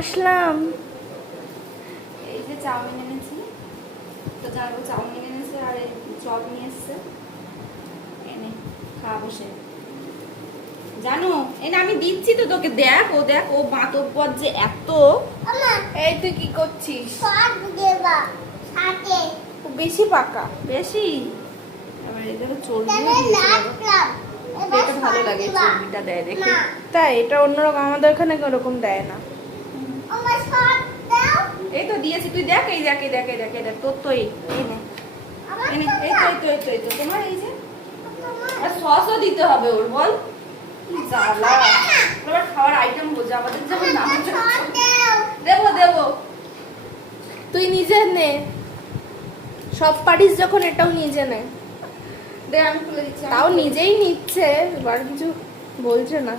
আসলাম। এই যে চাউমিন এনেছি, তো জানবো চাউমিন এনেছে আর এই চপ নিয়ে এসছে, এনে খাওয়া বসে। জানো এনে আমি দিচ্ছি তো তোকে, দেখ ও মাতব্বর যে এত। এই তুই কি করছিস? বেশি পাকা। বেশি এবার এদের চর্বি ভালো লাগে, চর্বিটা দেয় দেখে। তাই এটা অন্যরকম, আমাদের এখানে ওরকম দেয় না। এই তো দিয়েছি, তুই দেখ, এই দেখ এই দেখ এই দেখ এই দেখ তোর তো এই নে এনে, এই তো তোমার এই যে। আর সসও দিতে হবে ওর, বল কি জ্বালা। এবার খাওয়ার আইটেম বোঝা, আমাদের যখন নাম দেবো। তুই নিজে নে, সব পারিস যখন এটাও নিজে নে। দে আমি খুলে দিচ্ছি। তাও নিজেই নিচ্ছে, এবার কিছু বলছে না।